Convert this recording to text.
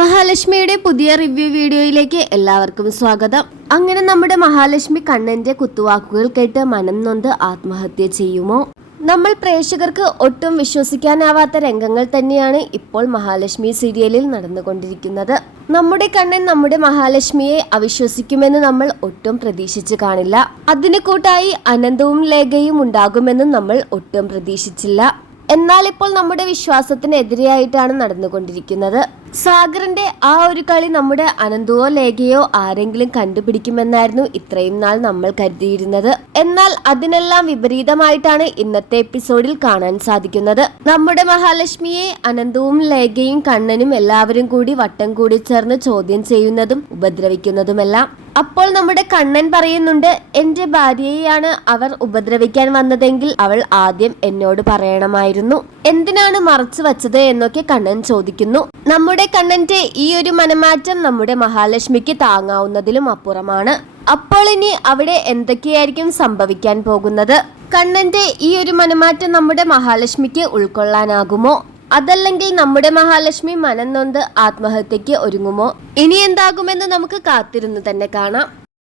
മഹാലക്ഷ്മിയുടെ പുതിയ റിവ്യൂ വീഡിയോയിലേക്ക് എല്ലാവർക്കും സ്വാഗതം. അങ്ങനെ നമ്മുടെ മഹാലക്ഷ്മി കണ്ണന്റെ കുത്തുവാക്കുകൾ കേട്ട് മനം നൊന്ത് ആത്മഹത്യ ചെയ്യുമോ? നമ്മൾ പ്രേക്ഷകർക്ക് ഒട്ടും വിശ്വസിക്കാനാവാത്ത രംഗങ്ങൾ തന്നെയാണ് ഇപ്പോൾ മഹാലക്ഷ്മി സീരിയലിൽ നടന്നുകൊണ്ടിരിക്കുന്നത്. നമ്മുടെ കണ്ണൻ നമ്മുടെ മഹാലക്ഷ്മിയെ അവിശ്വസിക്കുമെന്ന് നമ്മൾ ഒട്ടും പ്രതീക്ഷിച്ചു കാണില്ല. അതിനു കൂട്ടായി അനന്തവും ലേഖയും ഉണ്ടാകുമെന്നും നമ്മൾ ഒട്ടും പ്രതീക്ഷിച്ചില്ല. എന്നാൽ ഇപ്പോൾ നമ്മുടെ വിശ്വാസത്തിനെതിരെയായിട്ടാണ് നടന്നുകൊണ്ടിരിക്കുന്നത്. സാഗറിന്റെ ആ ഒരു കളി നമ്മുടെ അനന്തുവോ ലേഖയോ ആരെങ്കിലും കണ്ടുപിടിക്കുമെന്നായിരുന്നു ഇത്രയും നാൾ നമ്മൾ കരുതിയിരുന്നത്. എന്നാൽ അതിനെല്ലാം വിപരീതമായിട്ടാണ് ഇന്നത്തെ എപ്പിസോഡിൽ കാണാൻ സാധിക്കുന്നത്. നമ്മുടെ മഹാലക്ഷ്മിയെ അനന്തവും ലേഖയും കണ്ണനും എല്ലാവരും കൂടി വട്ടം കൂടി ചേർന്ന് ചോദ്യം ചെയ്യുന്നതും ഉപദ്രവിക്കുന്നതുമെല്ലാം അപ്പോൾ നമ്മുടെ കണ്ണൻ പറയുന്നുണ്ട് എന്റെ ഭാര്യയെയാണ് അവർ ഉപദ്രവിക്കാൻ വന്നതെങ്കിൽ അവൾ ആദ്യം എന്നോട് പറയണമായിരുന്നു. എന്തിനാണ് മറച്ചു വച്ചത്? എന്നൊക്കെ കണ്ണൻ ചോദിക്കുന്നു. നമ്മുടെ കണ്ണന്റെ ഈ ഒരു മനമാറ്റം നമ്മുടെ മഹാലക്ഷ്മിക്ക് താങ്ങാവുന്നതിലും അപ്പുറമാണ്. അപ്പോൾ ഇനി അവിടെ എന്തൊക്കെയായിരിക്കും സംഭവിക്കാൻ പോകുന്നത്? കണ്ണന്റെ ഈ ഒരു മനമാറ്റം നമ്മുടെ മഹാലക്ഷ്മിക്ക് ഉൾക്കൊള്ളാനാകുമോ? അതല്ലെങ്കിൽ നമ്മുടെ മഹാലക്ഷ്മി മനം നൊന്ത് ആത്മഹത്യക്ക് ഒരുങ്ങുമോ? ഇനി എന്താകുമെന്ന് നമുക്ക് കാത്തിരുന്ന് തന്നെ കാണാം.